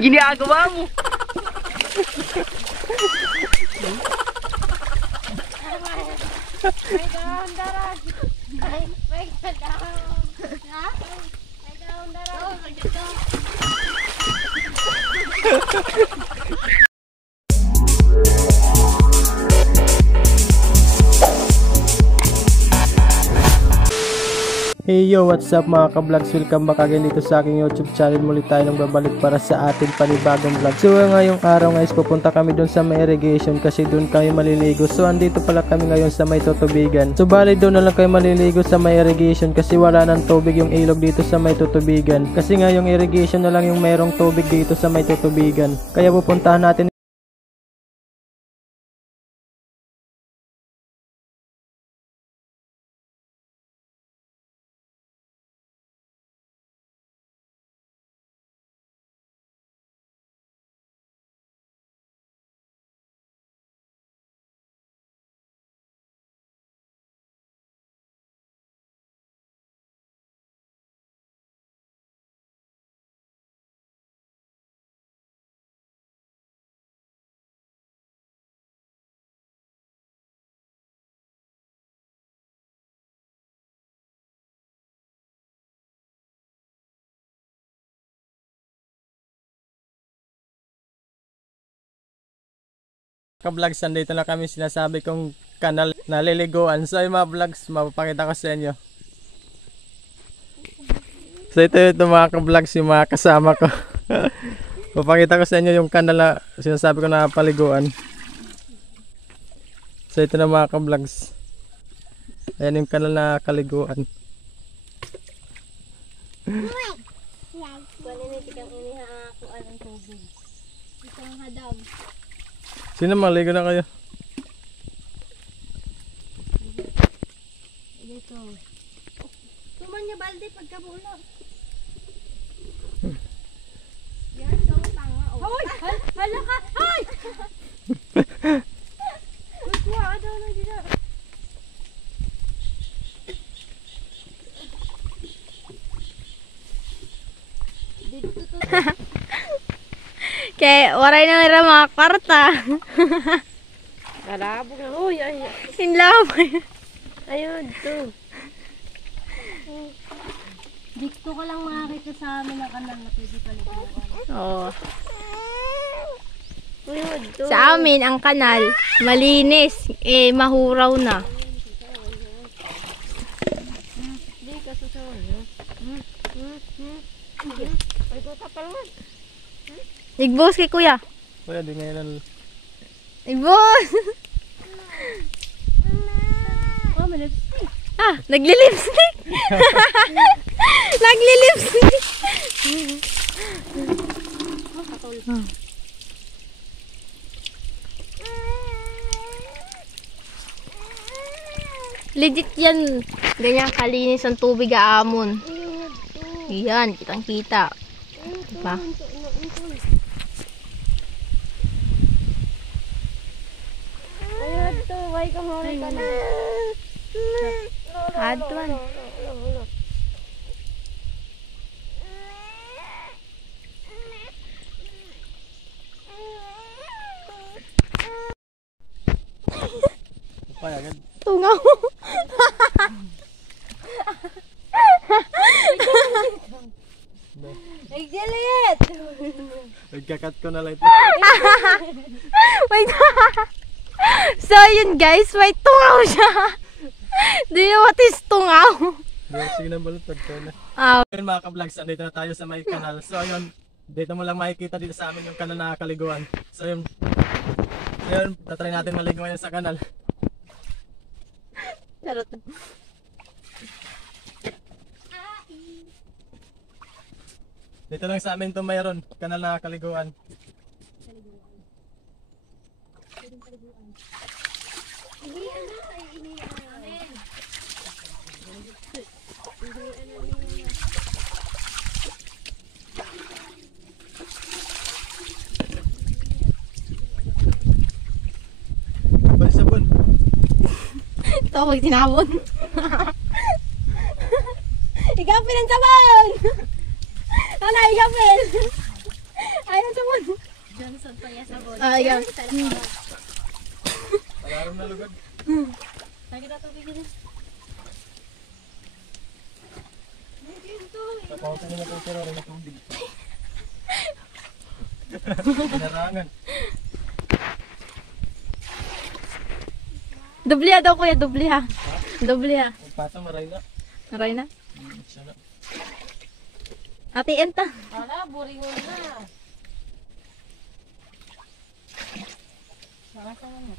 Ginagawa mo. May down darag. May down. Ha? May down darag. Hey yo, what's up mga ka-vlogs? Welcome back again dito sa aking YouTube channel. Muli tayo nang babalik para sa ating panibagong vlog. So ngayong araw guys, pupunta kami doon sa may irrigation kasi doon kami maliligo. So andito pala kami ngayon sa may tutubigan. So bali doon na lang kayo maliligo sa may irrigation kasi wala nang tubig yung ilog dito sa may tutubigan. Kasi nga yung irrigation na lang yung mayroong tubig dito sa may tutubigan. Kaya pupuntahan natin. Ka-vlogs, nandito na kami sinasabi kong kanal na liliguan. So yung mga vlogs, mapapakita ko sa inyo. So ito mga ka-vlogs, yung mga kasama ko. Mapapakita ko sa inyo yung kanal na sinasabi ko na paliguan. So ito na mga ka-vlogs. Ayan yung kanal na kaliguan. Sino maligo na kayo? Dito. Tuman niya balde pagkabula. Yan, so tanga. Hoy! Hala ka! Hoy! Kuha daw na dito. Dito to. Kaya waray na nga mga kwarta. Kalabog na. Uy, ay. Hinlabay. Ayun, to. Dito ka lang makakita sa amin ng kanal na pwede paliguan. Oo. Ayun, to. Sa amin, ang kanal, malinis. Eh, mahuraw na. Hindi ka susunod. Ay, ko kapalman. Igbos kay kuya. Kuya, di ngayon. Igbos. Oh, may lipstick. Ah, nagli-lipstick. Nagli-lipstick. Legit yan. Ganyan kalinis ang tubig aamon. Yan, kitang-kita. Diba? Ayun, to. Why ka mo ka na? Adwan. Payagan. Tungaw. Nagdilit! Nagkakat ko na lang ito. Wait. So yun guys, may tungaw siya. Do you know what is tungaw? Sige na balutod ko na. Ah, Ayun mga ka-vlogs, andito na tayo sa may kanal. So ayun, dito mo lang makikita dito sa amin yung kanal na kaliguan. So yun, tatry natin maligo ngayon sa kanal. charot. Dito lang sa amin ito mayroon, kanal na kaliguan. Balik sabon. Ito ako tinawon. Igapin ang sabon! Ano, igapin! Ayan, sabon. Johnson pa yan sa bol. Ayan. Alarm na lugod. Lagi na tubig din. Napausin nila po sila rin na tubig. Narangan. Dubli daw kuya, dubli ha. Dubli ha. Pata maray na. Aray na. Siya na. Ate Enta. Ala, buringon na. Saka mo.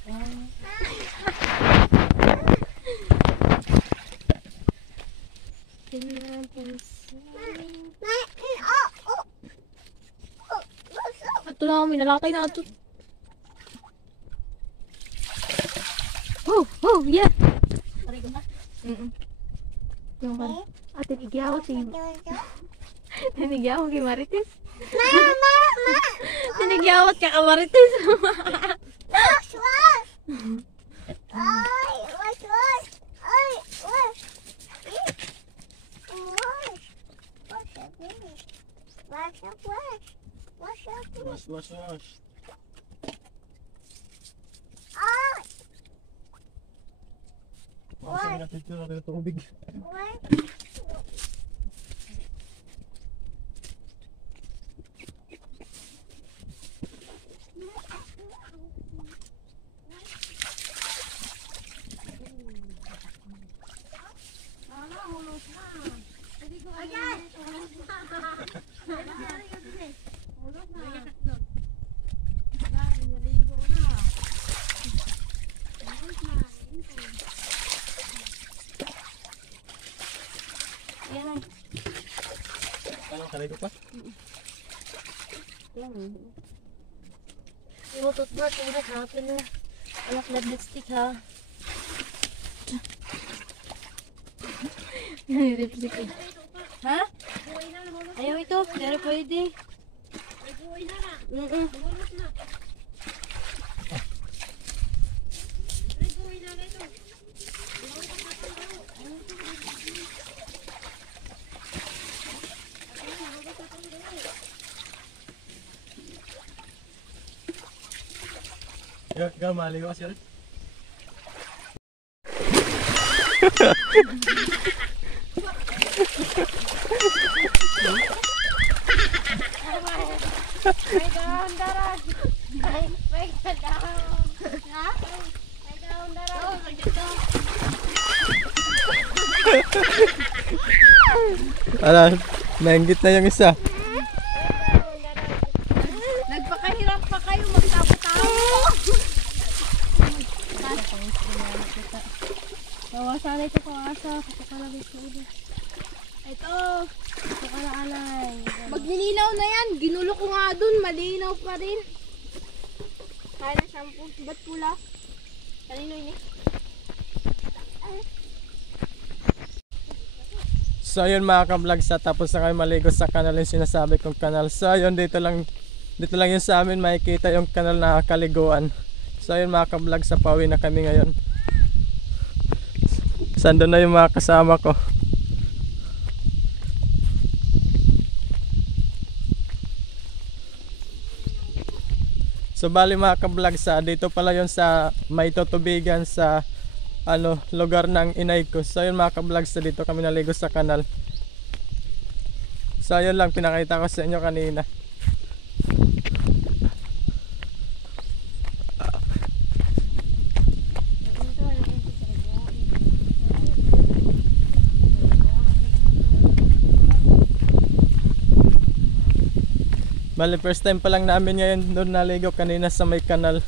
Tingnan po Ito na kami, nalakay na ito. Oh, yeah. Aray ko na. Yung kan. Tinigyan ako si... Tinigyan ako kay Marites. Tinigyan ako kay Marites. Wash. Pausin natin sila rin na tubig. Anong kalay ko pa? Imutot na, tingnan natin na. Anak na lipstick ha. Lipstick. Ha? Ayaw ito, pero pwede. Gamali ko kasi rin. May daon darag. May daon. Ha? May daon darag. Ala, nainggit na yung isa. Nagpakahirap pa kayo magtapo-tapo. Kawasan ito ko asa. Kapakalagay ko ulit. Ito. Ito ka na alay. Maglilinaw na yan. Ginulo ko nga dun. Malinaw pa rin. Kaya na shampoo. Ba't pula? Kanino yun eh? So yun mga ka-vlog, sa tapos na kayo maligo sa kanal yung sinasabi kong kanal. So yun, dito lang yun sa amin makikita yung kanal na kaliguan. So yun mga ka-vlog, sa pauwi na kami ngayon. Sando na yung mga kasama ko. So bali mga ka-vlog, sa dito pala yun sa may tutubigan sa lugar ng inay ko. So yun mga ka-vlog, sa dito kami naligo sa kanal. So yun lang pinakita ko sa inyo kanina. Bali first time pa lang namin ngayon doon naligo kanina sa may kanal.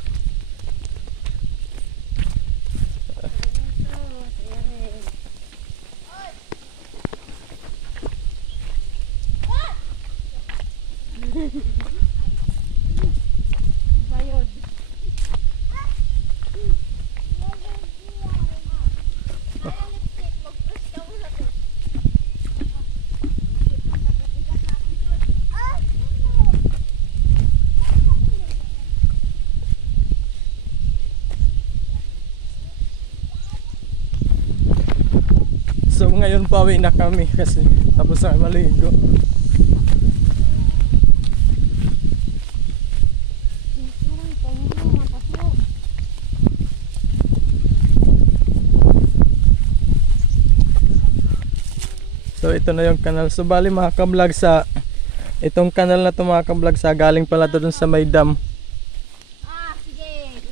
So ngayon pauwi na kami kasi tapos na maligo. ito na yung kanal. So bali mga ka-vlog, sa itong kanal na to mga ka-vlog, sa galing pala to dun sa may dam. Sige.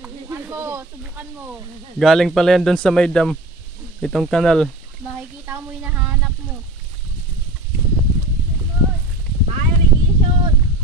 Subukan mo. Galing pala yan dun sa may dam. Itong kanal. Makikita mo yung nahanap mo. Irrigation.